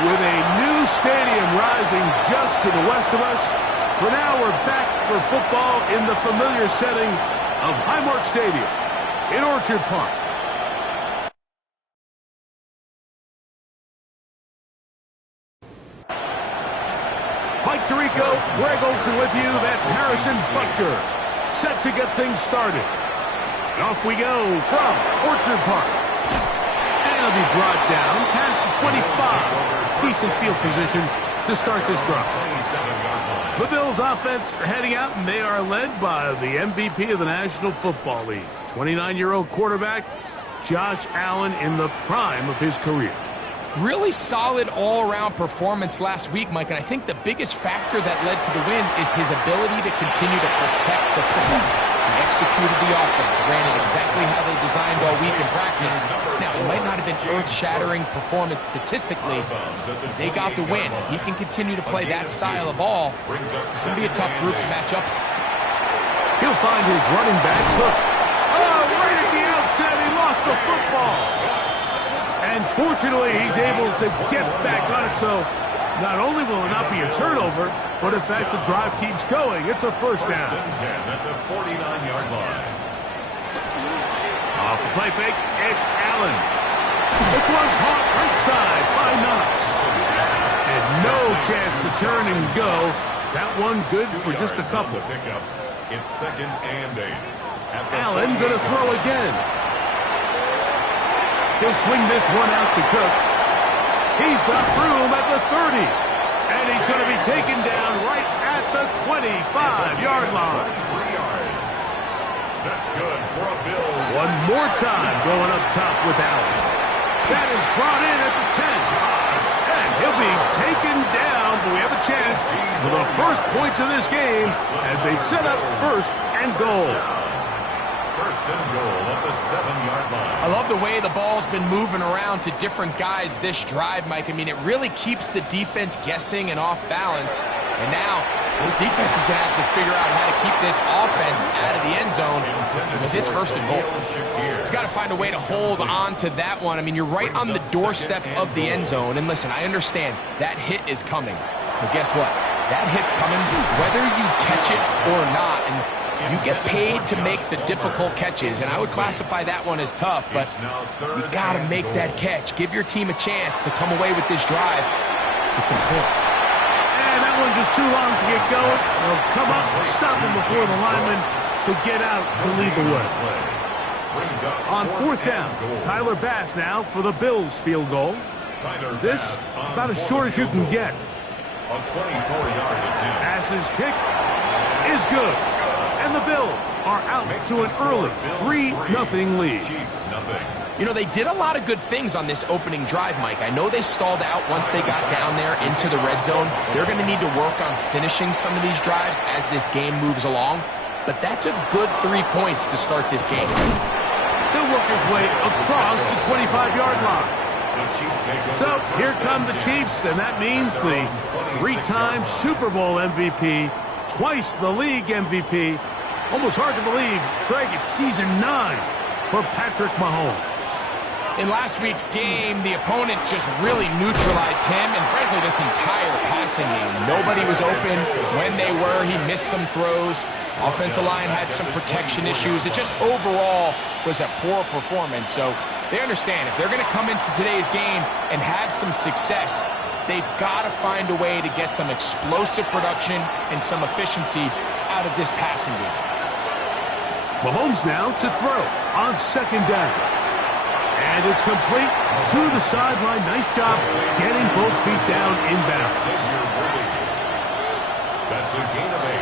With a new stadium rising just to the west of us, for now we're back for football in the familiar setting of Highmark Stadium in Orchard Park. Mike Tirico, Greg Olson with you. That's Harrison Butker, set to get things started. And off we go from Orchard Park. And it'll be brought down past the 25. Decent field position to start this drive. The Bills offense heading out, and they are led by the MVP of the National Football League, 29-year-old quarterback Josh Allen in the prime of his career. Really solid all-around performance last week, Mike, and I think the biggest factor that led to the win is his ability to continue to protect the football. He executed the offense, ran it exactly how they designed all week in practice. Now, it might not have been earth-shattering performance statistically, but they got the win. If he can continue to play that style of ball, it's going to be a tough group to match up. He'll find his running back, Cook. Oh, right at the outset, he lost the football. And fortunately, he's able to get back on it, so not only will it not be a turnover, but in fact, the drive keeps going. It's a first down. At the 49-yard line. Off the play fake, it's Allen. This one caught right side by Knox. And no chance to turn and go. That one good for just a couple. It's 2nd and 8. Allen going to throw again. He'll swing this one out to Cook. He's got room at the 30. And he's going to be taken down right at the 25-yard line. 3 yards. That's good for a Bills. One more time going up top with Allen. That is brought in at the 10. And he'll be taken down, but we have a chance for the first points of this game as they've set up 1st and goal. 1st and goal at the 7-yard line. I love the way the ball's been moving around to different guys this drive, Mike. I mean, it really keeps the defense guessing and off balance. And now, this defense is going to have to figure out how to keep this offense out of the end zone because it's 1st and goal. He's got to find a way to hold on to that one. I mean, you're right on the doorstep of the end zone. And listen, I understand that hit is coming. But guess what? That hit's coming whether you catch it or not. And you get paid to make the difficult catches, and I would classify that one as tough, but you got to make that catch. Give your team a chance to come away with this drive with some points. And that one just too long to get going. They'll come up and stop him before the lineman could get out to lead the way. On 4th down, Tyler Bass now for the Bills field goal. This about as short as you can get. A 24-yard attempt. Bass's kick is good. And the Bills are out to an early 3-0 lead. You know, they did a lot of good things on this opening drive, Mike. I know they stalled out once they got down there into the red zone. They're going to need to work on finishing some of these drives as this game moves along. But that's a good 3 points to start this game. He'll work his way across the 25-yard line. So here come the Chiefs, and that means the 3-time Super Bowl MVP, twice the league MVP. Almost hard to believe, Greg, it's season 9 for Patrick Mahomes. In last week's game, the opponent just really neutralized him and, frankly, this entire passing game. Nobody was open. When they were, he missed some throws. Offensive line had some protection issues. It just overall was a poor performance. So they understand if they're going to come into today's game and have some success, they've got to find a way to get some explosive production and some efficiency out of this passing game. Mahomes now to throw on 2nd down. And it's complete to the sideline. Nice job getting both feet down inbounds. That's a gain of 8.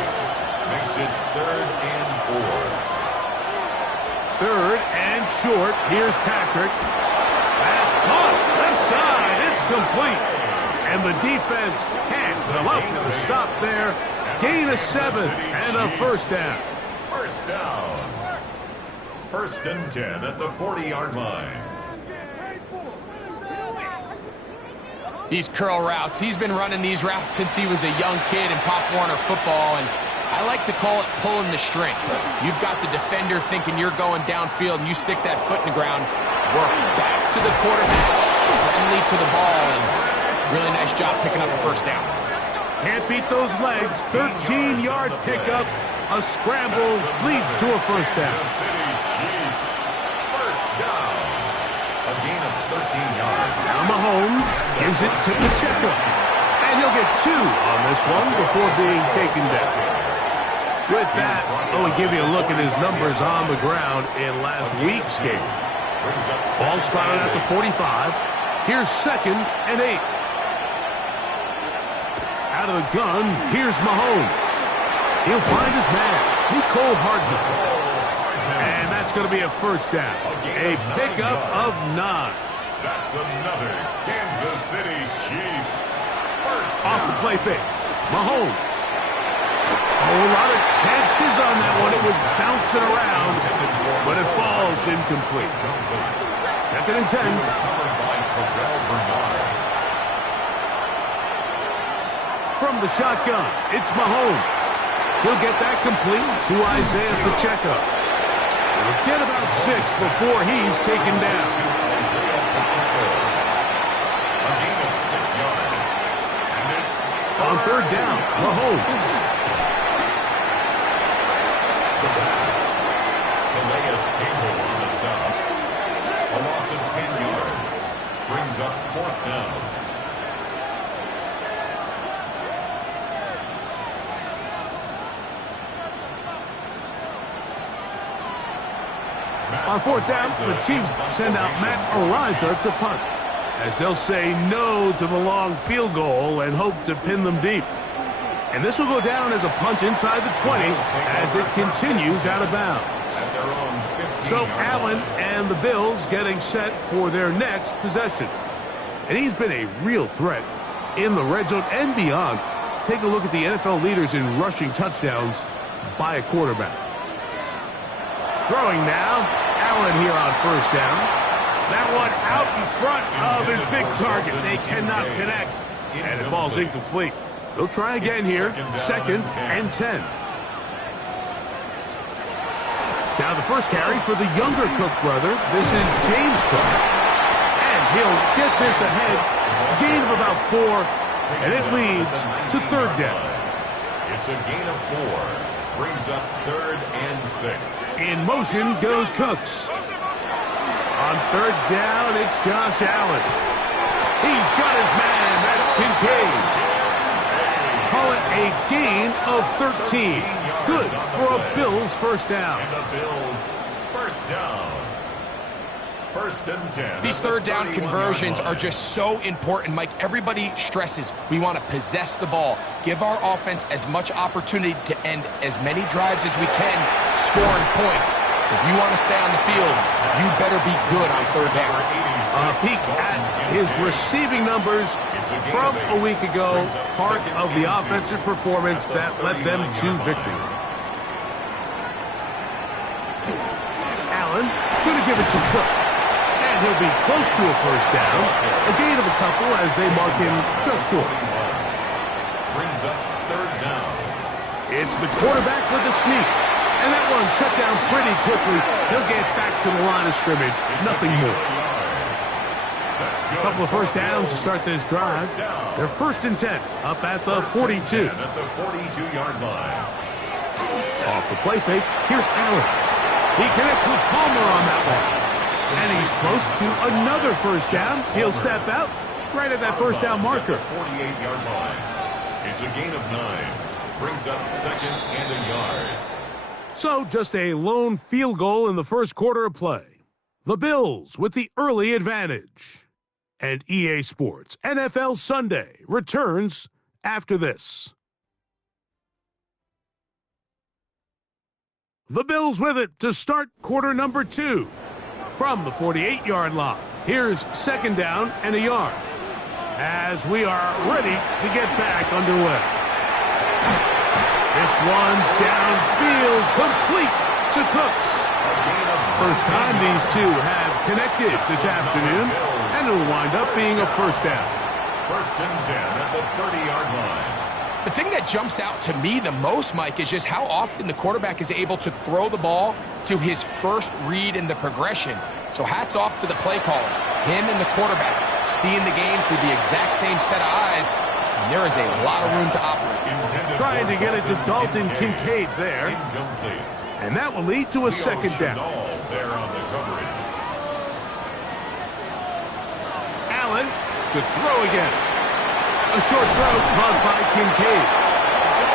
Makes it 3rd and 4. 3rd and short. Here's Patrick. That's caught. Left side. It's complete. And the defense hands them up to stop there. Gain of 7 and a 1st down. 1st down. 1st and 10 at the 40-yard line. These curl routes, he's been running these routes since he was a young kid in Pop Warner football, and I like to call it pulling the strings. You've got the defender thinking you're going downfield, and you stick that foot in the ground, work back to the quarterback, friendly to the ball, and Really nice job picking up the first down. Can't beat those legs. 13-yard pickup. A scramble leads to a first down. Kansas City Chiefs. First down. A gain of 13 yards. Now Mahomes gives it to Pacheco. And he'll get 2 on this one before being taken down. With that, we give you a look at his numbers on the ground in last week's game. Ball spotted at the 45. Here's 2nd and 8. Out of the gun, here's Mahomes. He'll find his man, Mecole Hardman. And that's going to be a first down. A pickup of 9. That's another Kansas City Chiefs. First down. Off the play fake. Mahomes. A lot of chances on that one. It was bouncing around, but it falls incomplete. 2nd and 10. Covered by Terrell Bernard. From the shotgun, it's Mahomes. He'll get that complete to Isaiah Pacheco. He'll get about 6 before he's taken down. A gain of 6 yards. And it's On 3rd down, Mahomes. Calais Campbell on the stop. A loss of 10 yards. Brings up 4th down. On 4th down, the Chiefs send out Matt Araiza to punt, as they'll say no to the long field goal and hope to pin them deep. And this will go down as a punt inside the 20 as it continues out of bounds. At their own 15. So Allen and the Bills getting set for their next possession. And he's been a real threat in the red zone and beyond. Take a look at the NFL leaders in rushing touchdowns by a quarterback. Throwing now, Allen here on 1st down. That one out in front of his big target. They cannot connect, and it falls incomplete. They'll try again here, 2nd and 10. Now the first carry for the younger Cook brother. This is James Cook. And he'll get this ahead. Gain of about 4, and it leads to 3rd down. It's a gain of 4. Brings up 3rd and 6. In motion goes Cooks. On 3rd down, it's Josh Allen. He's got his man. That's Kincaid. Call it a gain of 13. Good for a Bills first down. And the Bills first down. 1st and 10. These 3rd down conversions are just so important, Mike. Everybody stresses we want to possess the ball, give our offense as much opportunity to end as many drives as we can, scoring points. So if you want to stay on the field, you better be good on 3rd down. A peek at his receiving numbers from a week ago, part of the offensive performance that led them to victory. Allen going to give it to Cook. And he'll be close to a first down. A gain of a couple as they mark him just short. Brings up 3rd down. It's the quarterback with the sneak. And that one shut down pretty quickly. He'll get back to the line of scrimmage. Nothing more. A couple of first downs to start this drive. They're 1st and 10 up at the 42. At the 42-yard line. Off the play fake. Here's Allen. He connects with Palmer on that one. And he's close to another first down. He'll step out right at that first down marker. 48-yard line. It's a gain of 9. Brings up 2nd and a yard. So just a lone field goal in the first quarter of play. The Bills with the early advantage. And EA Sports NFL Sunday returns after this. The Bills with it to start quarter number 2. From the 48-yard line, here's 2nd down and a yard. As we are ready to get back underway. This one downfield, complete to Cooks. First time these two have connected this afternoon, and it'll wind up being a first down. 1st and 10 at the 30-yard line. The thing that jumps out to me the most, Mike, is just how often the quarterback is able to throw the ball to his first read in the progression. So hats off to the play caller, him and the quarterback, seeing the game through the exact same set of eyes, and there is a lot of room to operate. Trying to get it to Dalton Kincaid there. Incomplete. And that will lead to a second down. There on the coverage. Allen to throw again. A short throw caught by Kincaid.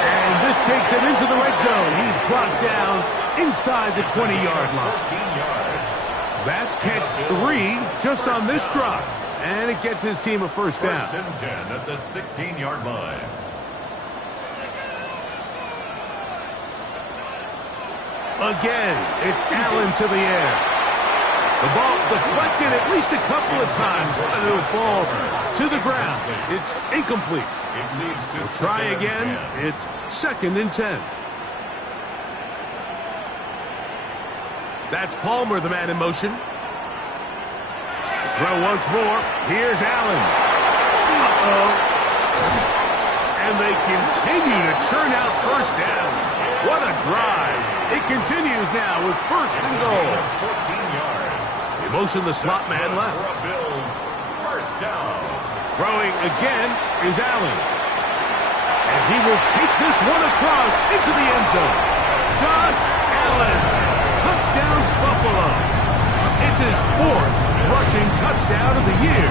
And this takes him into the red zone. He's brought down inside the 20-yard line. 14 yards. That's catch 3 just on this drive. And it gets his team a first down. First and 10 at the 16-yard line. Again, it's Allen to the air. The ball deflected at least a couple of times, but it will fall to the ground. It's incomplete. It leads to We'll try second and again. 10. It's second and 10. That's Palmer, the man in motion. To throw once more. Here's Allen. Uh-oh. And they continue to churn out first down. What a drive. It continues now with first and goal. 14 yards. They motion the slot man left. For a Bills first down. Throwing again is Allen. And he will take this one across into the end zone. Josh Allen. Touchdown Buffalo. It's his 4th rushing touchdown of the year.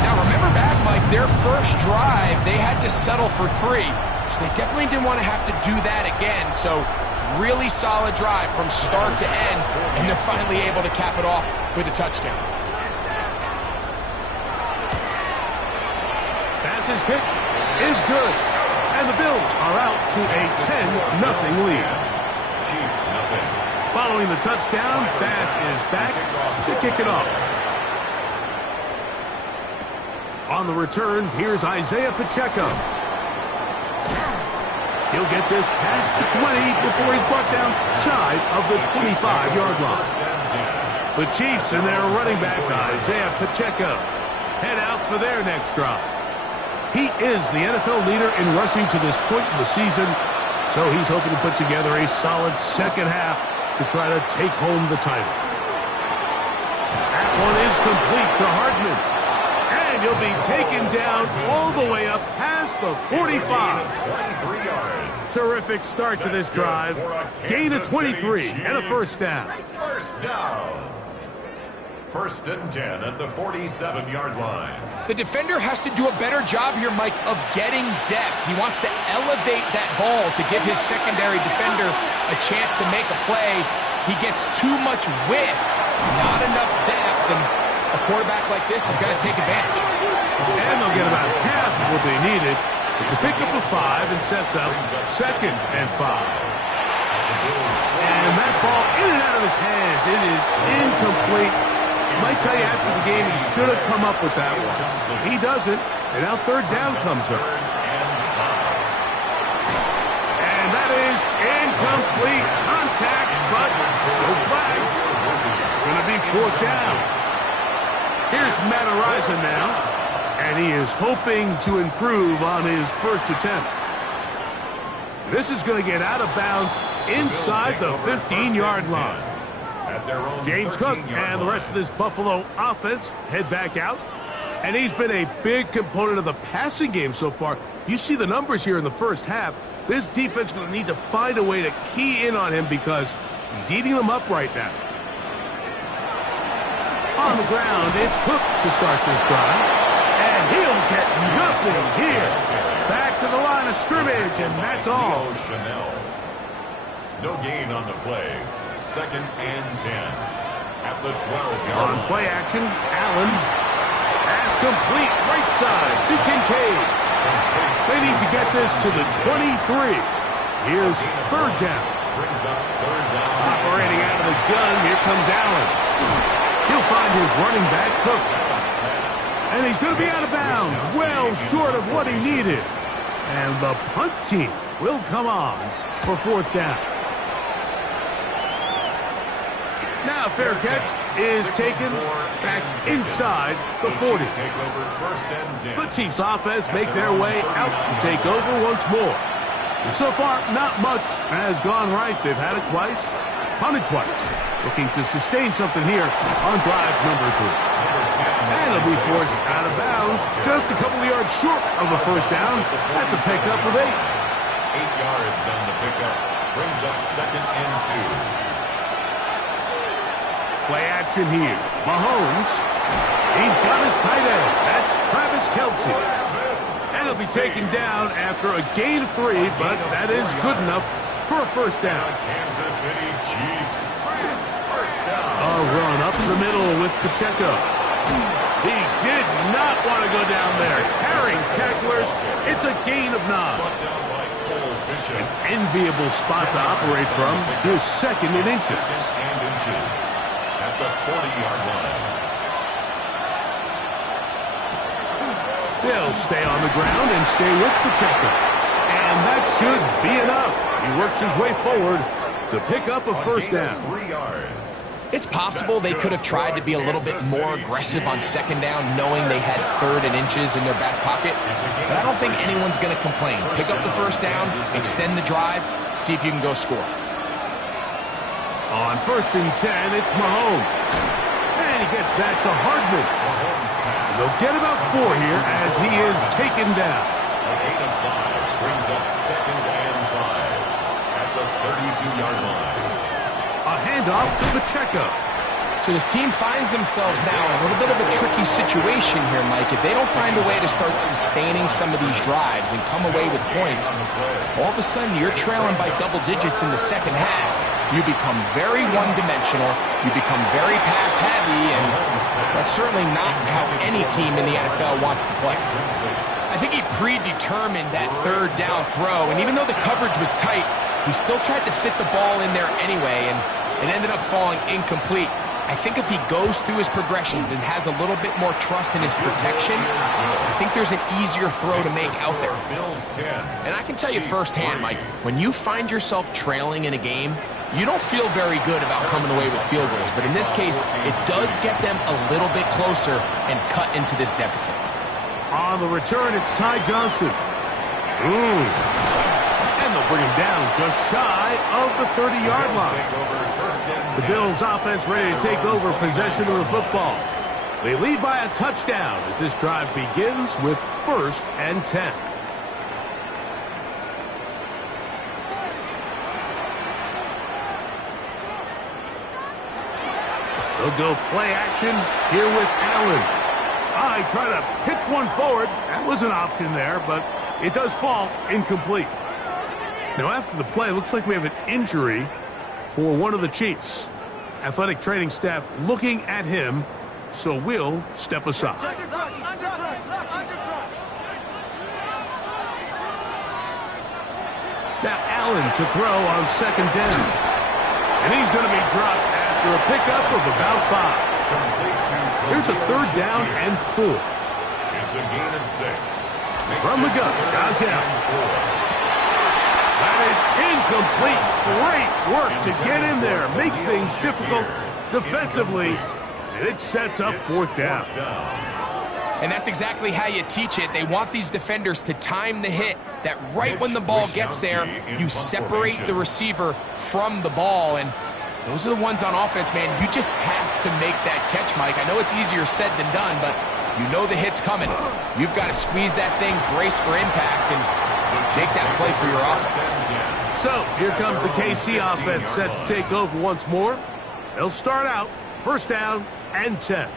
Now remember back, Mike, their first drive, they had to settle for 3. So they definitely didn't want to have to do that again. So really solid drive from start to end, and they're finally able to cap it off with a touchdown. Pass's kick is good. And the Bills are out to a 10-0 lead. Chiefs nothing. Following the touchdown, Bass is back to kick it off. On the return, here's Isaiah Pacheco. He'll get this past the 20 before he's brought down shy of the 25-yard line. The Chiefs and their running back, Isaiah Pacheco, head out for their next drive. He is the NFL leader in rushing to this point in the season, so he's hoping to put together a solid second half to try to take home the title. That one is complete to Hardman. And he'll be taken down all the way up past the 45. 23 yards. Terrific start to this drive. Gain of 23 and a first down. First down. First and 10 at the 47-yard line. The defender has to do a better job here, Mike, of getting depth. He wants to elevate that ball to give his secondary defender a chance to make a play. He gets too much width, not enough depth, and a quarterback like this is going to take advantage. And they'll get about half of what they needed. It's a pickup of 5 and sets up second and 5. And that ball in and out of his hands. It is incomplete. Might tell you after the game he should have come up with that one. He doesn't, and now third down comes up. And that is incomplete contact, but no flags. It's going to be fourth down. Here's Matt Araiza now, and he is hoping to improve on his first attempt. This is going to get out of bounds inside the 15-yard line. James Cook and the rest of this Buffalo offense head back out. And he's been a big component of the passing game so far. You see the numbers here in the first half. This defense is going to need to find a way to key in on him because he's eating them up right now. On the ground, it's Cook to start this drive. And he'll get nothing here. Back to the line of scrimmage, and that's all. No gain on the play. Second and 10 at the 12-yard On line. play action, Allen. Pass complete right side to Kincaid. They need to get this to the 23. Here's third down. Brings up third down. Operating out of the gun, here comes Allen. He'll find his running back, Cook. And he's going to be out of bounds, well short of what he needed. And the punt team will come on for fourth down. Now fair catch is taken back inside the 40. Take over first and 10. The Chiefs offense make their way out to take over once more. And so far, not much has gone right. They've had it twice, punted twice. Looking to sustain something here on drive number 3. he'll be forced out of bounds, just a couple of yards short of a first down. That's a pickup of 8. 8 yards on the pickup. Brings up 2nd and 2. Play action here. Mahomes. He's got his tight end. That's Travis Kelce. And he'll be taken down after a gain of 3, but that is good enough for a first down. Kansas City Chiefs. First down. A run up the middle with Pacheco. He did not want to go down there. Carrying tacklers. It's a gain of 9. An enviable spot to operate from. Here's 2nd in inches. At the 40-yard line. They'll stay on the ground and stay with Pacheco. And that should be enough. He works his way forward to pick up a first down. 3 yards. It's possible they could have tried to be a little bit more aggressive on 2nd down, knowing they had 3rd and inches in their back pocket. But I don't think anyone's going to complain. Pick up the first down, extend the drive, see if you can go score. On 1st and 10, it's Mahomes. And he gets that to Hardman. And they'll get about 4 here as he is taken down. A gain of 5 brings up 2nd and 5 at the 32-yard line. A handoff to Pacheco. So this team finds themselves now in a little bit of a tricky situation here, Mike. If they don't find a way to start sustaining some of these drives and come away with points, all of a sudden you're trailing by double digits in the second half. You become very one-dimensional, you become very pass-heavy, and that's certainly not how any team in the NFL wants to play. I think he predetermined that 3rd down throw, and even though the coverage was tight, he still tried to fit the ball in there anyway, and it ended up falling incomplete. I think if he goes through his progressions and has a little bit more trust in his protection, I think there's an easier throw to make out there. And I can tell you firsthand, Mike, when you find yourself trailing in a game, you don't feel very good about coming away with field goals. But in this case, it does get them a little bit closer and cut into this deficit. On the return, it's Ty Johnson. And they'll bring him down just shy of the 30-yard line. The Bills offense ready to take over possession of the football. They lead by a touchdown as this drive begins with 1st and 10. They'll go play action here with Allen. I try to pitch one forward. That was an option there, but it does fall incomplete. Now after the play, looks like we have an injury for one of the Chiefs. Athletic training staff looking at him, so we'll step aside. Now Allen to throw on 2nd down. And he's going to be dropped after a pickup of about 5. Here's a 3rd down and 4. It's a gain of 6. From the gun, Josh Allen. That is incomplete. Great work to get in there, make things difficult defensively, and it sets up 4th down. And that's exactly how you teach it. They want these defenders to time the hit, that right when the ball gets there, you separate the receiver from the ball. And those are the ones on offense, man. You just have to make that catch, Mike. I know it's easier said than done, but you know the hit's coming. You've got to squeeze that thing, brace for impact, and make that play for your offense. So here comes the KC offense set to take over once more. They'll start out 1st down and 10.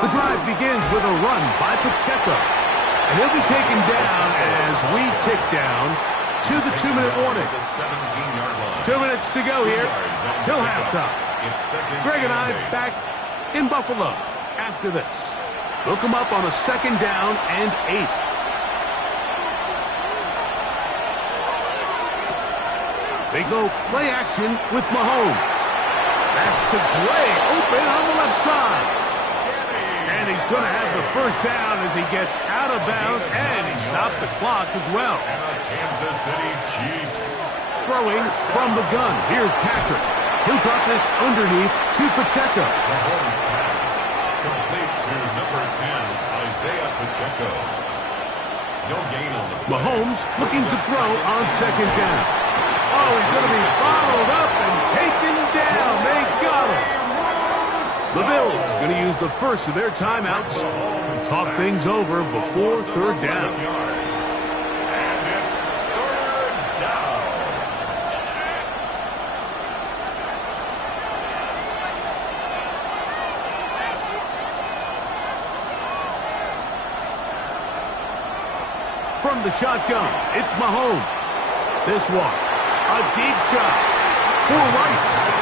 The drive begins with a run by Pacheco. And he'll be taken down as we tick down to the 2-minute warning. 2 minutes to go here till halftime. Greg and I back in Buffalo after this. They'll come up on a 2nd down and 8. They go play action with Mahomes. That's to Gray, open on the left side. And he's going to have the first down as he gets out of bounds, and he stopped the clock as well. And the Kansas City Chiefs. Throwing from the gun. Here's Patrick. He'll drop this underneath to Pacheco. Mahomes pass. Complete to number 10, Isaiah Pacheco. No gain on the play. Mahomes looking to throw on second down. Oh, he's going to be followed up and taken down. They got him. The Bills going to use the first of their timeouts to talk things over before third down. And it's third down. From the shotgun, it's Mahomes. This one, a deep shot for Rice.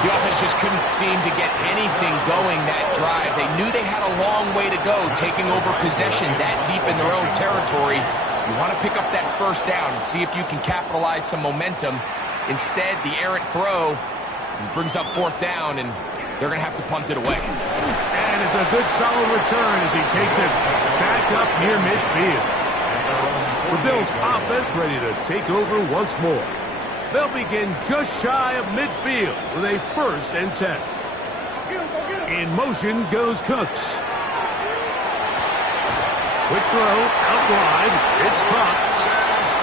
The offense just couldn't seem to get anything going that drive. They knew they had a long way to go, taking over possession that deep in their own territory. You want to pick up that first down and see if you can capitalize some momentum. Instead, the errant throw brings up fourth down, and they're going to have to punt it away. And it's a good solid return as he takes it back up near midfield. The Bills offense ready to take over once more. They'll begin just shy of midfield with a 1st and 10. In motion goes Cooks. Quick throw, out wide, it's caught.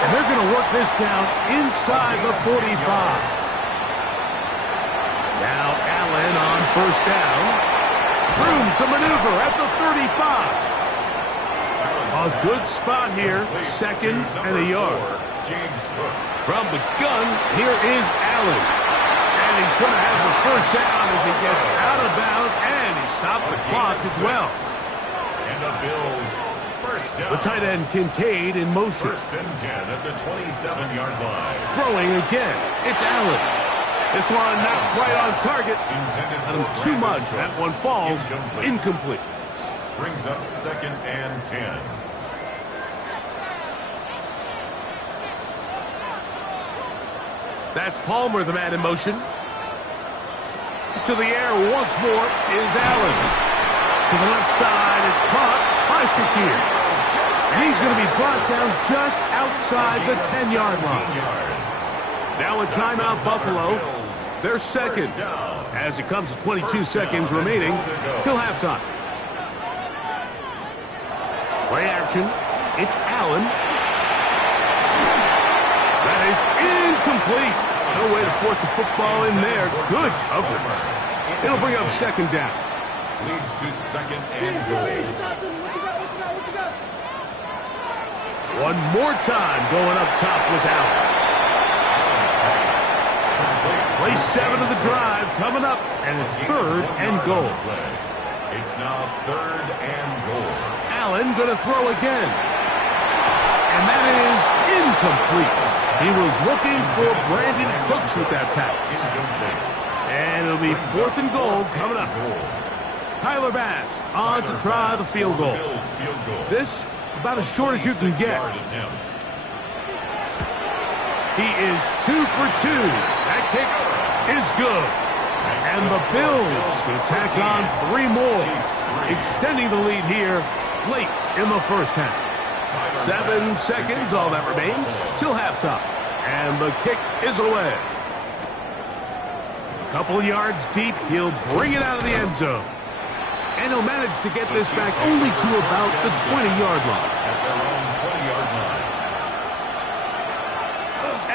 And they're going to work this down inside the 45. Now Allen on 1st down. Room to maneuver at the 35. A good spot here, 2nd and a yard. James Cook. From the gun, here is Allen. And he's going to have the 1st down as he gets out of bounds, and he stopped the clock as well. And the Bills, 1st down. The tight end Kincaid in motion. 1st and 10 at the 27-yard line. Throwing again, it's Allen. This one not quite on target. Intended Not him for too Brandon much. That one falls incomplete. Brings up 2nd and 10. That's Palmer, the man in motion. To the air once more is Allen. To the left side, it's caught by Shakir. And he's going to be brought down just outside the 10-yard line. Now a timeout, Buffalo. They're 2nd as it comes to 22 seconds remaining till halftime. Play action. It's Allen. That is incomplete. No way to force the football in there. Good coverage. It'll bring up 2nd down. Leads to 2nd and goal. One more time going up top with Allen. Play 7 of the drive coming up, and it's 3rd and goal. It's now 3rd and goal. Allen going to throw again. And that is incomplete. He was looking for Brandon Cooks with that pass. And it'll be 4th and goal coming up. Tyler Bass on to try the field goal. This about as short as you can get. He is 2 for 2. That kick is good. And the Bills will tack on 3 more, extending the lead here late in the 1st half. 7 seconds, all that remains, till halftime. And the kick is away. A couple yards deep, he'll bring it out of the end zone. And he'll manage to get this back only to about the 20-yard line. At their own 20-yard line.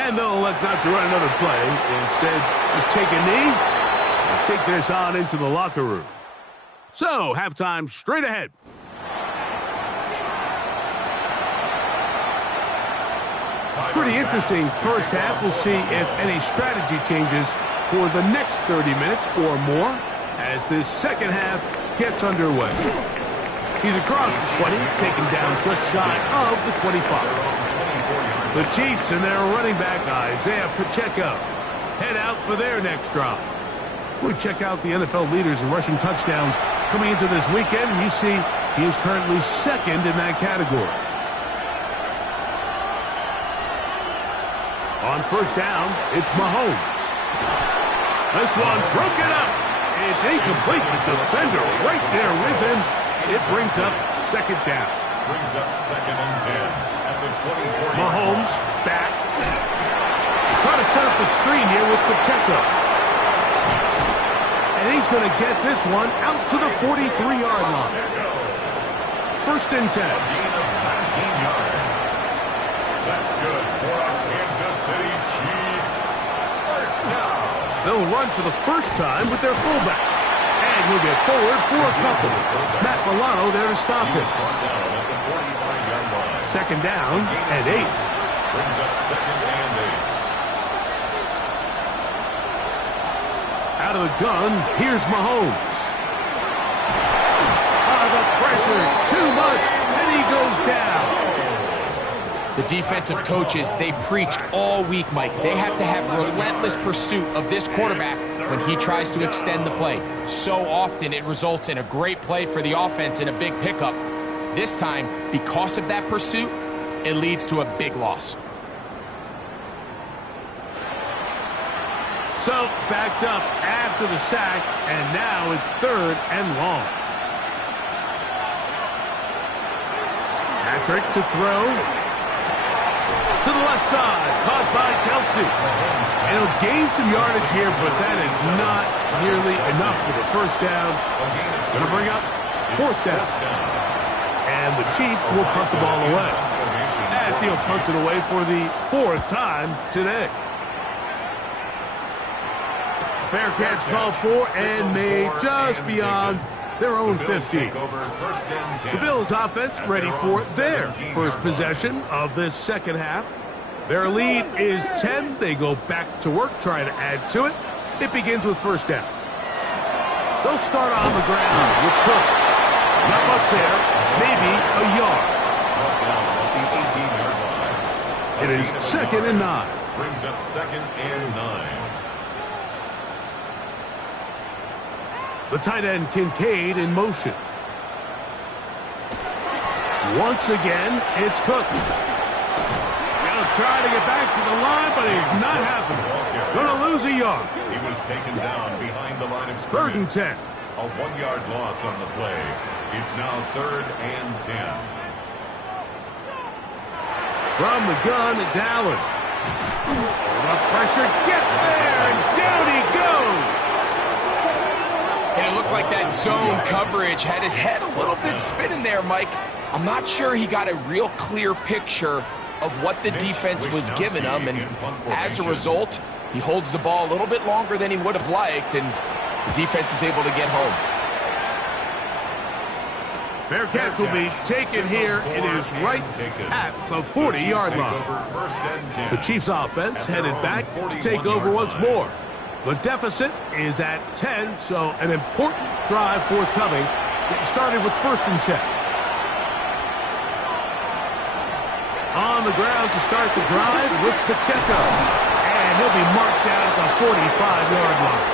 And they'll elect not to run another play. Instead, just take a knee and take this on into the locker room. So, halftime straight ahead. Pretty interesting 1st half. We'll see if any strategy changes for the next 30 minutes or more as this 2nd half gets underway. He's across the 20, taken down just shy of the 25. The Chiefs and their running back, Isaiah Pacheco, head out for their next drive. We check out the NFL leaders in rushing touchdowns coming into this weekend, and you see he is currently 2nd in that category. On 1st down, it's Mahomes. This one broken up. It's incomplete. The defender right there with him. It brings up 2nd down. Brings up 2nd and 10 at the 24. Mahomes back. Trying to set up the screen here with Pacheco. And he's going to get this one out to the 43-yard line. first and 10. A gain of 19 yards. That's good for our Kansas City Chiefs. First down. They'll run for the first time with their fullback. And he'll get forward for a couple. Matt Milano there to stop him. Brought down at the 45-yard line. Second down and 8. Brings up second and 8. Out of the gun, here's Mahomes. The pressure, too much, and he goes down. The defensive coaches, they preached all week, Mike. They have to have relentless pursuit of this quarterback when he tries to extend the play. So often it results in a great play for the offense and a big pickup. This time, because of that pursuit, it leads to a big loss. So, backed up after the sack, and now it's third and long. Patrick to throw. To the left side, caught by Kelsey. And he'll gain some yardage here, but that is not nearly enough for the first down. It's going to bring up fourth down. And the Chiefs will punt the ball away, as he'll punt it away for the fourth time today. Fair catch called for and made just beyond their own 50. The Bills offense ready for their first possession of this second half. Their lead is 10. They go back to work, trying to add to it. It begins with first down. They'll start on the ground with Cook. Not much there, maybe a yard. It is second and 9. Brings up second and 9. The tight end Kincaid in motion. Once again, it's Cook. Gonna try to get back to the line, but it's not happening. Gonna lose a yard. He was taken down behind the line of Third and scrimmage. 10. A 1-yard loss on the play. It's now third and 10. From the gun, it's Allen. The pressure gets there, and down he goes. And it looked like that zone coverage had his head a little bit spinning there, Mike. I'm not sure he got a real clear picture of what the defense was giving him, and as a result, he holds the ball a little bit longer than he would have liked, and the defense is able to get home. Fair catch will be taken here. It is right at the 40-yard line. The Chiefs offense headed back to take over once more. The deficit is at 10, so an important drive forthcoming. Getting started with first and 10. On the ground to start the drive with Pacheco. And he'll be marked down at the 45-yard line.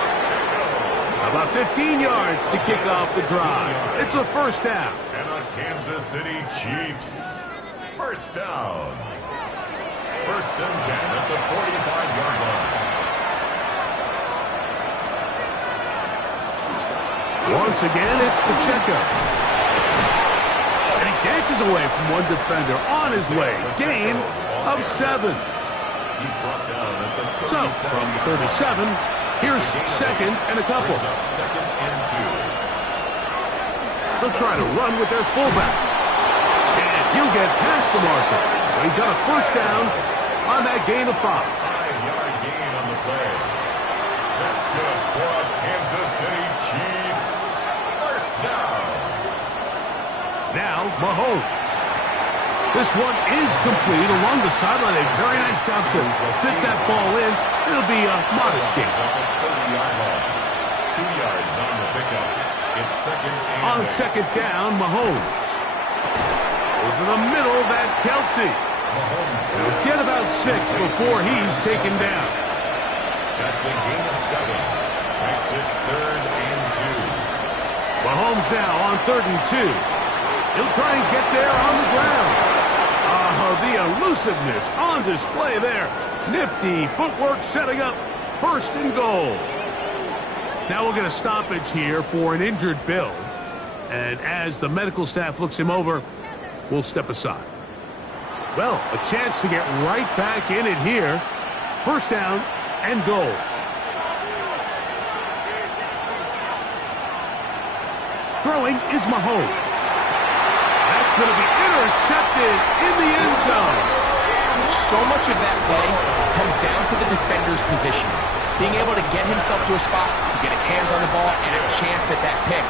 About 15 yards to kick off the drive. It's a first down. And the Kansas City Chiefs. First down. First and 10 at the 45-yard line. Once again, it's Pacheco. And he dances away from one defender on his way. Gain of 7. He's brought down at the 37. So, from 37, here's second and a couple. Second and 2. They'll try to run with their fullback. And he'll get past the marker. So he's got a first down on that gain of 5. 5-yard gain on the play. That's good for our Kansas City Chiefs. First down. Now, Mahomes. This one is complete along the sideline. A very nice job to fit that ball in. It'll be a modest gain. 30-yard line. 2 yards on the pickup. It's second and On 8. second down, Mahomes. Over the middle, that's Kelsey. Mahomes He'll get about 6 before he's taken down. That's a gain of 7. Makes it third and 2. Mahomes now on third and 2. He'll try and get there on the ground. The elusiveness on display there. Nifty footwork setting up first and goal. Now we'll get a stoppage here for an injured Bill. And as the medical staff looks him over, we'll step aside. Well, a chance to get right back in it here. First down and goal. Throwing is Mahomes. That's going to be intercepted in the end zone. So much of that play comes down to the defender's position. Being able to get himself to a spot, to get his hands on the ball, and a chance at that pick.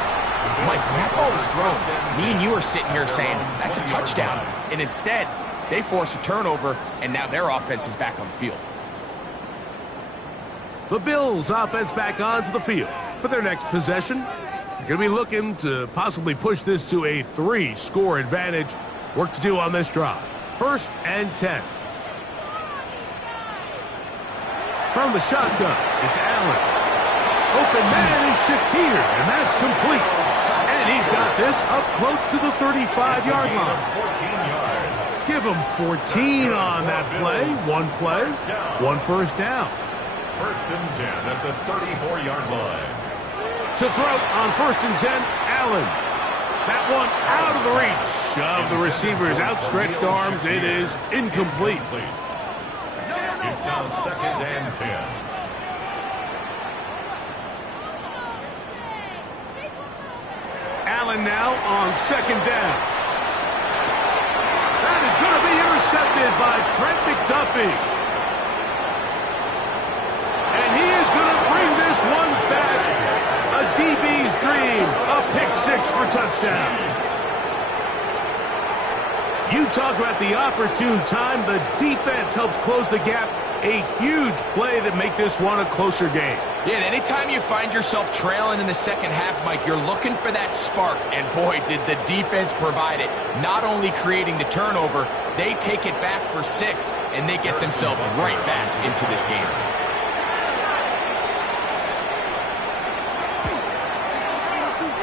Mike, when that ball was thrown, me and you are sitting here saying, that's a touchdown. And instead, they force a turnover, and now their offense is back on the field. The Bills offense back onto the field for their next possession. They're going to be looking to possibly push this to a 3-score advantage. Work to do on this drive. 1st and 10. From the shotgun, it's Allen. Open man is Shakir, and that's complete. And he's got this up close to the 35-yard line. 14 yards. Give him 14 on that play. One play, one first down. 1st and 10 at the 34-yard line. To throw on 1st and 10, Allen. That one out of the reach of the receiver's outstretched arms. It is incomplete. It's now 2nd and 10. Allen now on 2nd down. That is going to be intercepted by Trent McDuffie. And he is going to bring this one back. A DB's dream. A pick 6 for touchdown. You talk about the opportune time. The defense helps close the gap. A huge play that make this one a closer game. Yeah, and anytime you find yourself trailing in the second half, Mike, you're looking for that spark. And boy, did the defense provide it. Not only creating the turnover, they take it back for 6, and they get themselves right back into this game.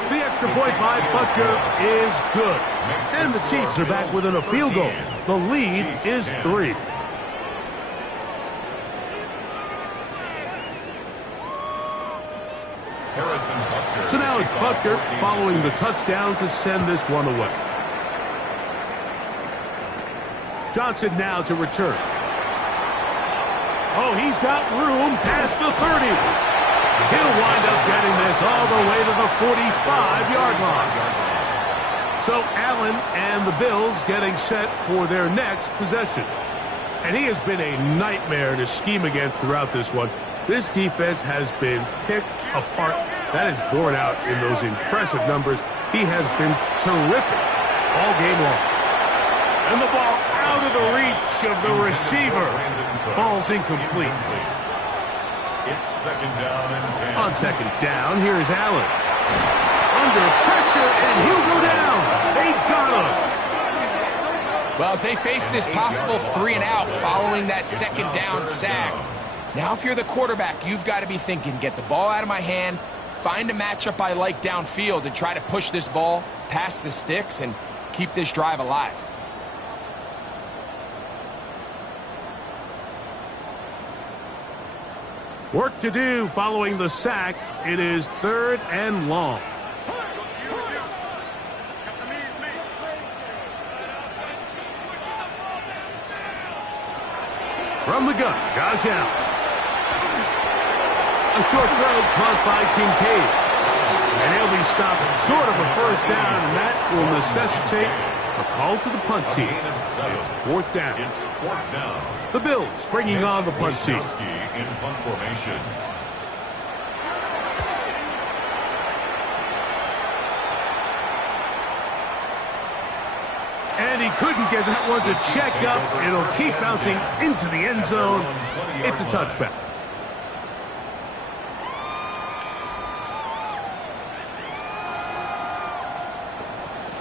The extra point by Butker is good. And the Chiefs are back within a field goal. The lead is 3. So now it's Butker following the touchdown to send this one away. Johnson now to return. Oh, he's got room past the 30. He'll wind up getting this all the way to the 45-yard line. So Allen and the Bills getting set for their next possession. And he has been a nightmare to scheme against throughout this one. This defense has been picked apart. That is borne out in those impressive numbers. He has been terrific all game long. And the ball out of the reach of the receiver. Falls incomplete. It's 2nd down and 10. On 2nd down, here's Allen. Under pressure, and he'll go down. They got him. Well, as they face this possible 3-and-out following that 2nd down sack, now if you're the quarterback, you've got to be thinking, get the ball out of my hand, find a matchup I like downfield, and try to push this ball past the sticks and keep this drive alive. Work to do following the sack. It is 3rd and long. From the gun, Josh Allen. A short throw caught by Kincaid. And he'll be stopped short of a first down, and that will necessitate a call to the punt team. It's 4th down. It's 4th down. The Bills bringing on the punt team. In punt formation. And he couldn't get that one to check up. It'll keep bouncing into the end zone. It's a touchback.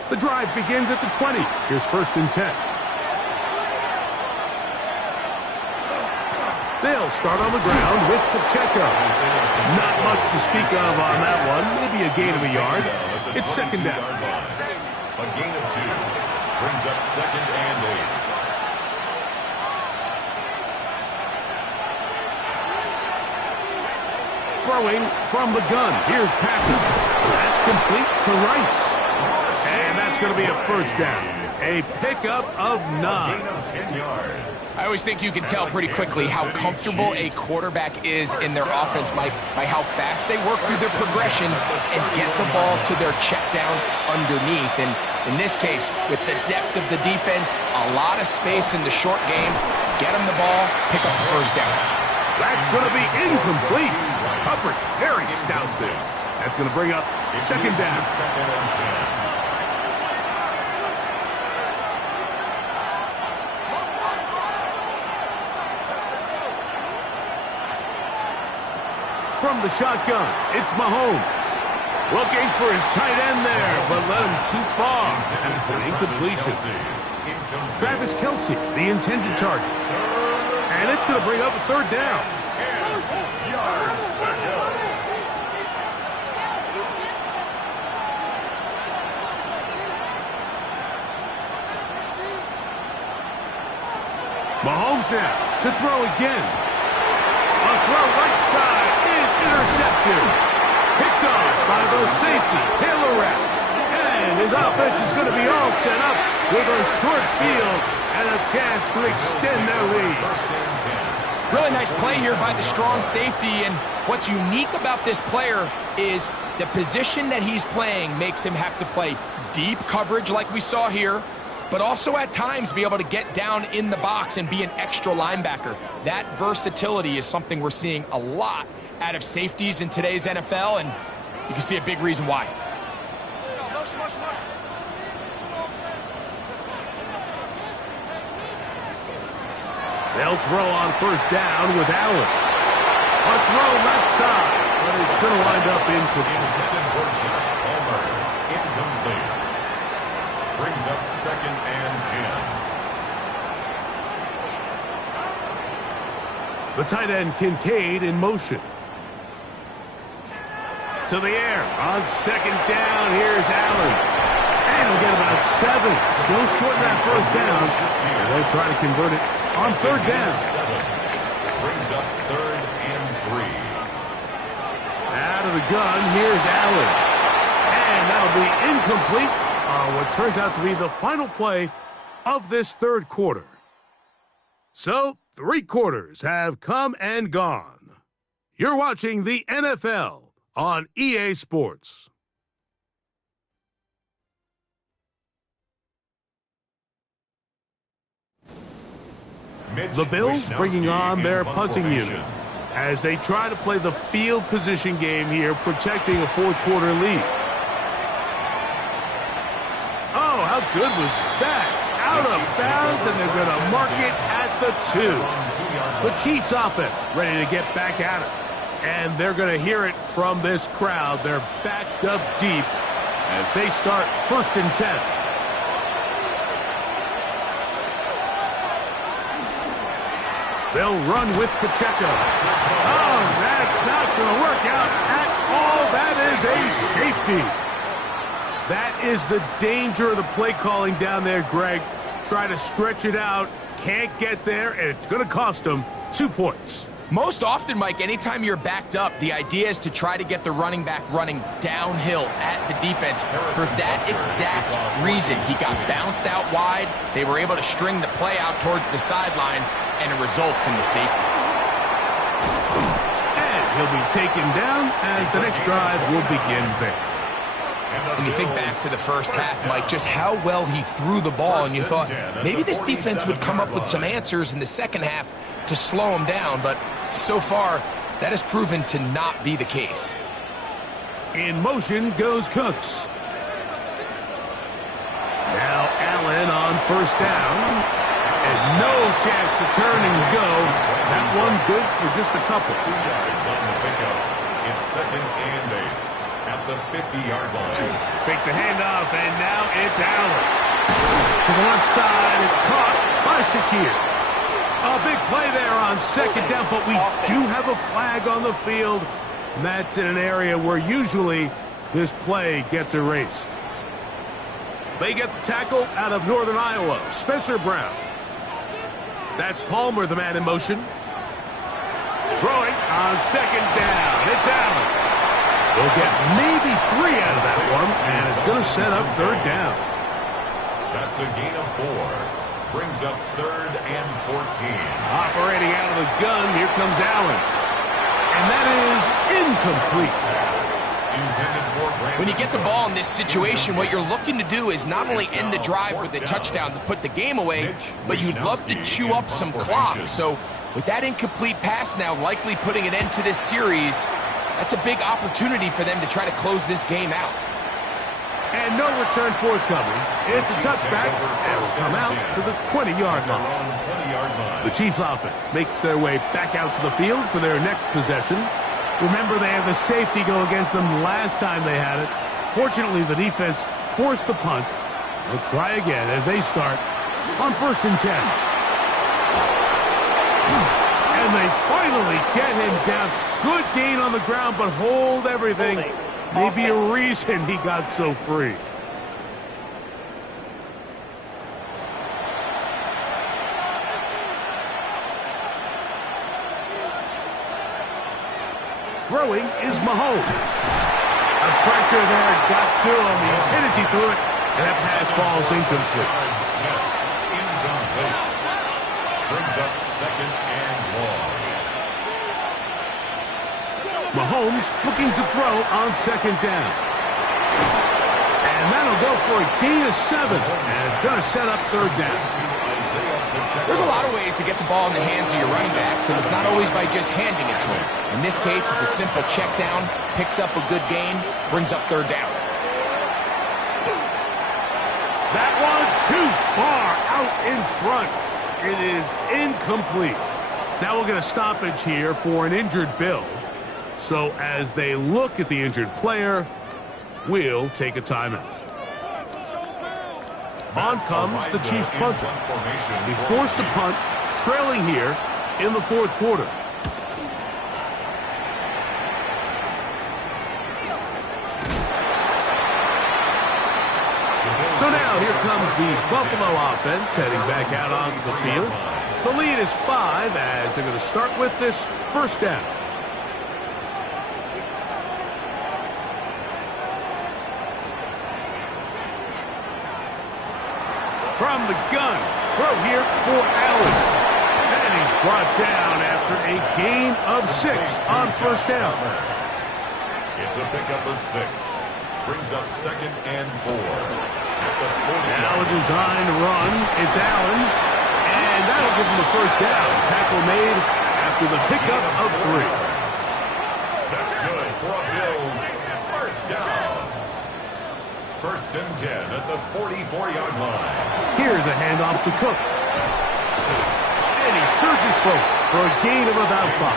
The drive begins at the 20. Here's 1st and 10. They'll start on the ground with Pacheco. Not much to speak of on that one. Maybe a gain of a yard. It's 2nd down. A gain of 2. Brings up 2nd and 8. Throwing from the gun. Here's Patrick. That's complete to Rice. And that's going to be a first down. A pickup of 9. Gain of 10 yards. I always think you can tell pretty quickly how comfortable a quarterback is in their offense, Mike, by how fast they work through their progression and get the ball to their check down underneath. And In this case, with the depth of the defense, a lot of space in the short game, get them the ball, pick up the first down. That's going to be incomplete. Coverage very stout there. That's going to bring up second down. Second and 10. From the shotgun, it's Mahomes. Looking for his tight end there, but led him too far. And it's an incompletion. Travis Kelce, the intended target. And it's going to bring up a third down. 10 yards to go. Mahomes now to throw again. A throw right side is intercepted. Picked off by the safety, Taylor Rapp. And his offense is going to be all set up with a short field and a chance to extend their lead. Really nice play here by the strong safety, and what's unique about this player is the position that he's playing makes him have to play deep coverage like we saw here, but also at times be able to get down in the box and be an extra linebacker. That versatility is something we're seeing a lot out of safeties in today's NFL, and you can see a big reason why. They'll throw on first down with Allen. A throw left side, but it's going to wind up incomplete. Intended for Josh Palmer. Incomplete. Brings up second and 10. The tight end Kincaid in motion. To the air on second down. Here's Allen. And he'll get about 7. Still short of that first down. And they'll try to convert it on third down. 7. Brings up third and 3. Out of the gun, here's Allen. And that'll be incomplete on what turns out to be the final play of this third quarter. So, 3 quarters have come and gone. You're watching the NFL on EA Sports. The Bills bringing on their punting unit as they try to play the field position game here, protecting a fourth quarter lead. Oh, how good was that? Out of bounds, and they're going to mark it at the 2. The Chiefs offense ready to get back at it. And they're going to hear it from this crowd. They're backed up deep as they start first and 10. They'll run with Pacheco. Oh, that's not going to work out at all. That is a safety. That is the danger of the play calling down there, Greg. Try to stretch it out, can't get there, and it's going to cost them 2 points. Most often, Mike, anytime you're backed up, the idea is to try to get the running back running downhill at the defense. For that exact reason, he got bounced out wide. They were able to string the play out towards the sideline, and it results in the safety. And he'll be taken down as the next drive will begin there. When you think back to the first half, Mike, just how well he threw the ball, and you thought maybe this defense would come up with some answers in the second half to slow him down, but so far, that has proven to not be the case. In motion goes Cooks. Now Allen on first down. And no chance to turn and go. That one good for just a couple. 2 yards on the pickup. It's second and 8 at the 50-yard line. Fake the handoff, and now it's Allen. To the left side, it's caught by Shakir. A big play there on second down, but we do have a flag on the field, and that's in an area where usually this play gets erased. They get the tackle out of Northern Iowa, Spencer Brown. That's Palmer, the man in motion. Throwing on second down. It's Allen. They'll get maybe 3 out of that one, and it's going to set up third down. That's a gain of 4. Brings up third and 14. Operating out of the gun, here comes Allen. And that is incomplete. When you get the ball in this situation, what you're looking to do is not only end the drive with a touchdown to put the game away, but you'd love to chew up some clock. So with that incomplete pass now likely putting an end to this series, that's a big opportunity for them to try to close this game out. And no return forthcoming. It's a touchback and will come out to the 20-yard line. The Chiefs offense makes their way back out to the field for their next possession. Remember, they had the safety go against them last time they had it. Fortunately, the defense forced the punt. They'll try again as they start on 1st and 10. And they finally get him down. Good gain on the ground, but hold everything. Maybe a reason he got so free. Throwing is Mahomes. A pressure there got to him. He's hit as he threw it, and that pass ball's incomplete. Brings up 2nd and long. Mahomes looking to throw on 2nd down. And that'll go for a gain of 7, and it's going to set up 3rd down. There's a lot of ways to get the ball in the hands of your running backs, and it's not always by just handing it to him. In this case, it's a simple check down, picks up a good gain, brings up 3rd down. That one too far out in front. It is incomplete. Now we'll get a stoppage here for an injured Bill. So as they look at the injured player, we'll take a timeout. On comes the Chiefs punter. He forced a punt, trailing here in the 4th quarter. So now here comes the Buffalo offense heading back out onto the field. The lead is 5 as they're going to start with this 1st down. From the gun, throw here for Allen. And he's brought down after a gain of 6 on 1st down. It's a pickup of 6. Brings up 2nd and 4. Now a design run. It's Allen. And that'll give him the 1st down. Tackle made after the pickup of 3. That's good for a Bills 1st down. 1st and 10 at the 44-yard line. Here's a handoff to Cook. And he surges forward for a gain of about 5.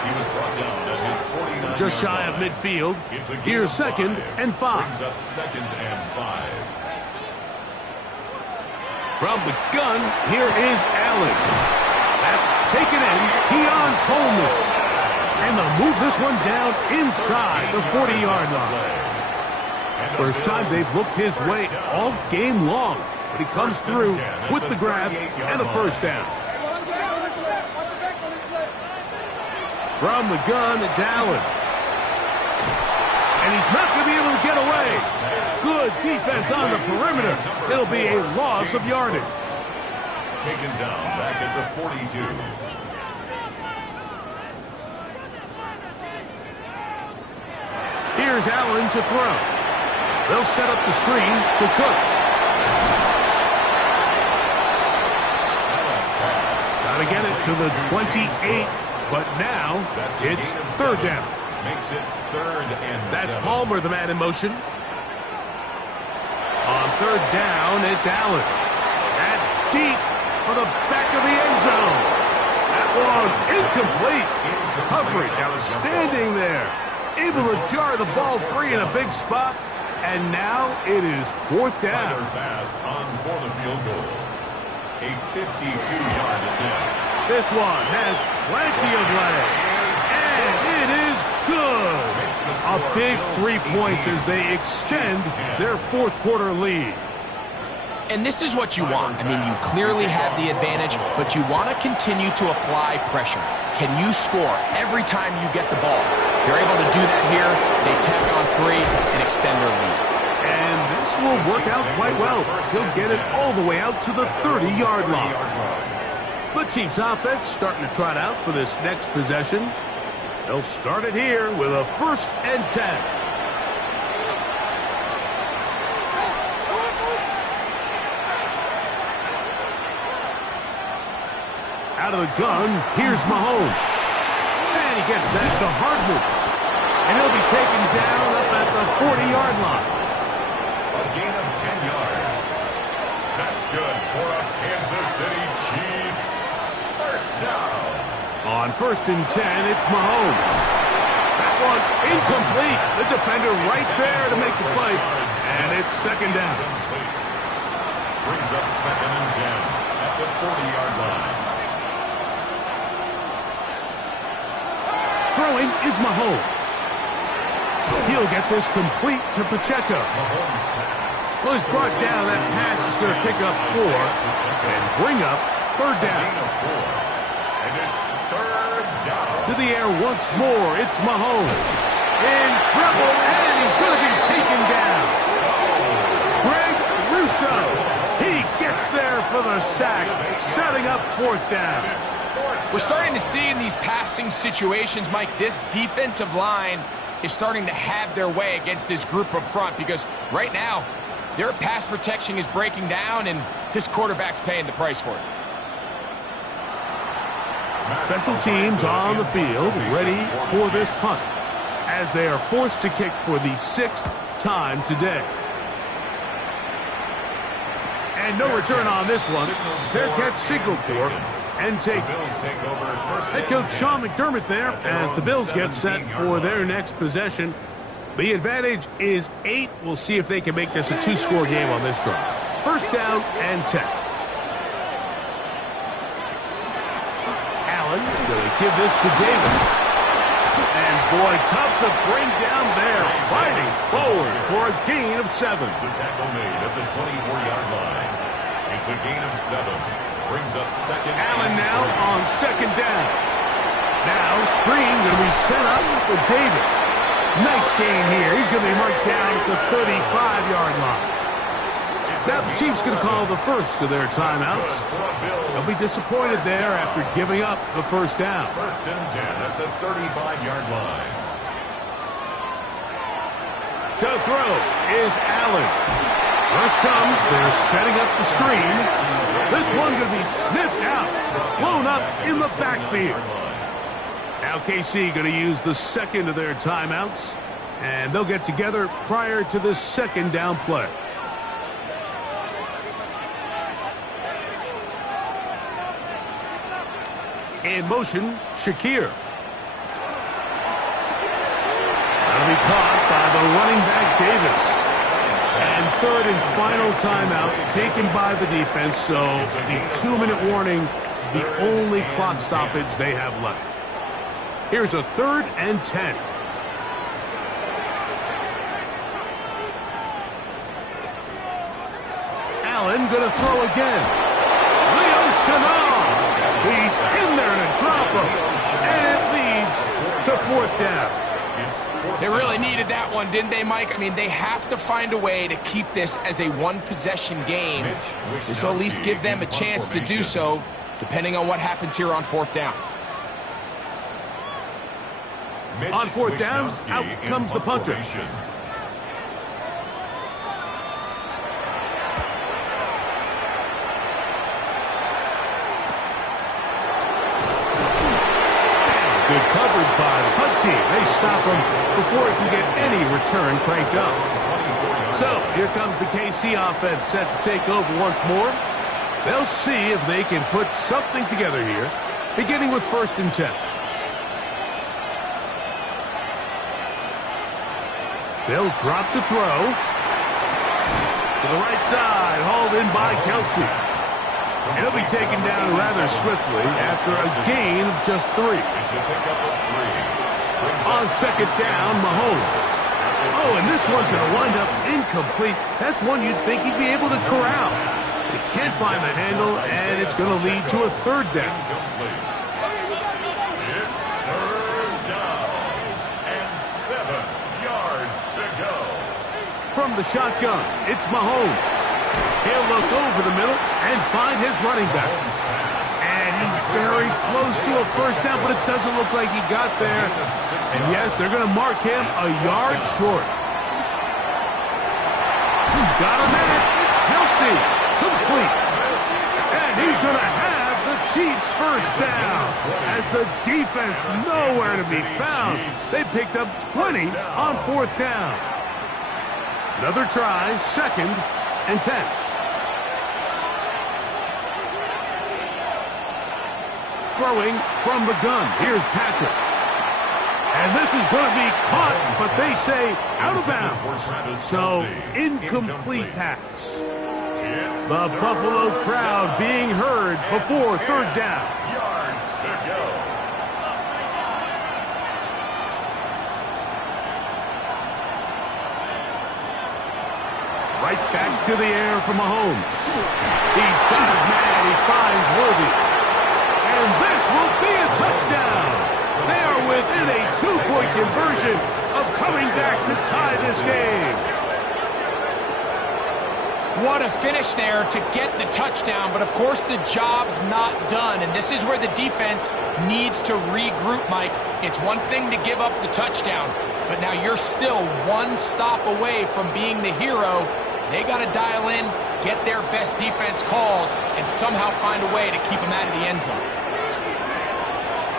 He was brought down at his 49. Just shy of midfield. Here's 2nd and 5. Brings up 2nd and 5. From the gun, here is Allen. That's taken in. Keon Coleman. And they'll move this one down inside the 40-yard line. First time they've looked his way all game long, but he comes through with the grab and a 1st down. From the gun, it's Allen. And he's not going to be able to get away. Good defense on the perimeter. It'll be a loss of yardage. Taken down back at the 42. Here's Allen to throw. They'll set up the screen to Cook. Gotta get it to the 28, but now it's 3rd down. Makes it 3rd and That's 7. Palmer, the man in motion. On 3rd down, it's Allen. That's deep for the back of the end zone. That one incomplete. Coverage outstanding there. Able to jar the ball free in a big spot. And now it is 4th down. Pass on for the field goal. A 52-yard attempt. This one has plenty of legs. And it is good. A big 3 points as they extend their 4th quarter lead. And this is what you want. I mean, you clearly have the advantage, but you want to continue to apply pressure. Can you score every time you get the ball? If you're able to do that here, they tack on 3 and extend their lead. And this will work out quite well. He'll get it all the way out to the 30-yard line. The Chiefs offense starting to trot out for this next possession. They'll start it here with a 1st and 10. Out of the gun, here's Mahomes. And he gets that to Hardman. And he'll be taken down up at the 40-yard line. A gain of 10 yards. That's good for a Kansas City Chiefs. 1st down. On 1st and 10, it's Mahomes. That one incomplete. The defender right there to make the play. And it's 2nd down. Brings up 2nd and 10 at the 40-yard line. Throwing is Mahomes. He'll get this complete to Pacheco. Well, he's brought down. That pass is going to pick up 4 and bring up 3rd down. And it's 3rd down. To the air once more. It's Mahomes. In trouble, and he's going to be taken down. Greg Rousseau. He gets there for the sack, setting up 4th down. We're starting to see in these passing situations, Mike, this defensive line is starting to have their way against this group up front because right now, their pass protection is breaking down and this quarterback's paying the price for it. Special teams on the field, ready for this punt, as they are forced to kick for the 6th time today. And no return on this one. Fair catch signal for and take. Head coach Sean McDermott there as the Bills get set for their next possession. The advantage is 8. We'll see if they can make this a 2-score game on this drive. 1st down and 10. Allen going to give this to Davis. And boy, tough to bring down there. Fighting forward for a gain of 7. The tackle made at the 24-yard line. It's a gain of 7. Brings up 2nd. Allen now on 2nd down. Now screen going to be set up for Davis. Nice gain here. He's going to be marked down at the 35-yard line. Now the Chiefs going to call the first of their timeouts. They'll be disappointed there after giving up the 1st down. 1st and 10 at the 35-yard line. To throw is Allen. Rush comes. They're setting up the screen. This one going to be sniffed out. Blown up in the backfield. Now KC going to use the 2nd of their timeouts. And they'll get together prior to the 2nd down play. In motion, Shakir. That'll be caught by the running back Davis. And 3rd and final timeout taken by the defense, so the 2-minute warning, the only clock stoppage they have left. Here's a 3rd and 10. Allen going to throw again. Leo Chenal. He's in there to drop him. And it leads to 4th down. They really needed that one, didn't they, Mike? I mean, they have to find a way to keep this as a 1-possession game. This will at least give them a chance to do so, depending on what happens here on 4th down. On 4th down, out comes the punter. Good coverage by the punt team. They stop him before he can get any return cranked up. So here comes the KC offense set to take over once more. They'll see if they can put something together here, beginning with 1st and 10. They'll drop to throw. To the right side, hauled in by Kelsey. And he'll be taken down rather swiftly after a gain of just 3. On 2nd down, Mahomes. Oh, and this one's going to wind up incomplete. That's one you'd think he'd be able to corral. He can't find the handle, and it's going to lead to a 3rd down. It's 3rd down and 7 yards to go. From the shotgun, it's Mahomes. He'll look over the middle and find his running back. And he's very close to a a first down, but it doesn't look like he got there. And yes, they're going to mark him a yard short. Got him in it. It's Kelce. Complete. And he's going to have the Chiefs first down. As the defense nowhere to be found. They picked up 20 on fourth down. Another try, 2nd and 10. Throwing from the gun. Here's Patrick. And this is going to be caught, but they say out of bounds. So, incomplete pass. The Buffalo crowd being heard before third down. Yards to go. Right back to the air from Mahomes. He's got his man. He finds Worthy. And this will be a touchdown. They are within a 2-point conversion of coming back to tie this game. What a finish there to get the touchdown, but of course the job's not done, and this is where the defense needs to regroup, Mike. It's one thing to give up the touchdown, but now you're still one stop away from being the hero. They got to dial in, get their best defense called, and somehow find a way to keep them out of the end zone.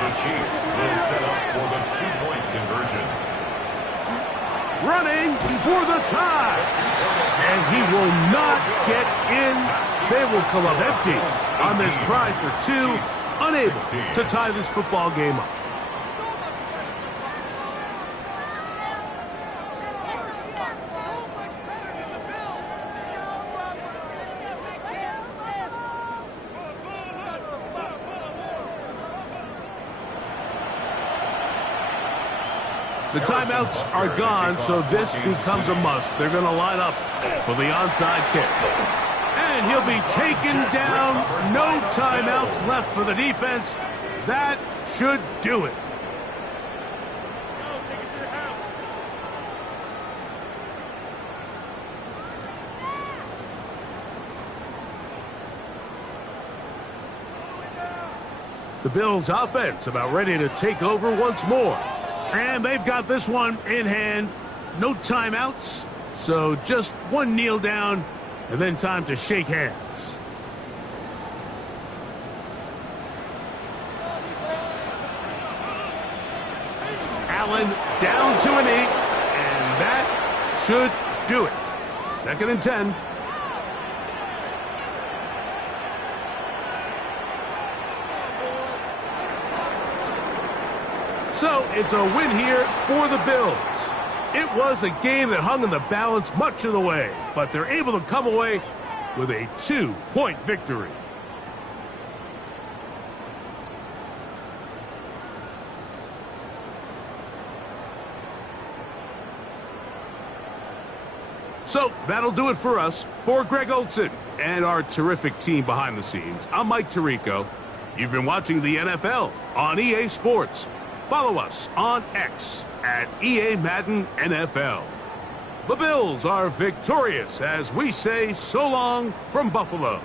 The Chiefs will set up for the 2-point conversion. Running for the tie. And he will not get in. They will come up empty on this try for 2. Unable to tie this football game up. The timeouts are gone, so this becomes a must. They're going to line up for the onside kick. And he'll be taken down. No timeouts left for the defense. That should do it. The Bills' offense about ready to take over once more. And they've got this one in hand. No timeouts. So just one kneel down and then time to shake hands. Allen down to a knee. And that should do it. 2nd and 10. So it's a win here for the Bills. It was a game that hung in the balance much of the way, but they're able to come away with a 2-point victory. So that'll do it for us. For Greg Olson and our terrific team behind the scenes, I'm Mike Tirico. You've been watching the NFL on EA Sports. Follow us on X at EA Madden NFL. The Bills are victorious as we say so long from Buffalo.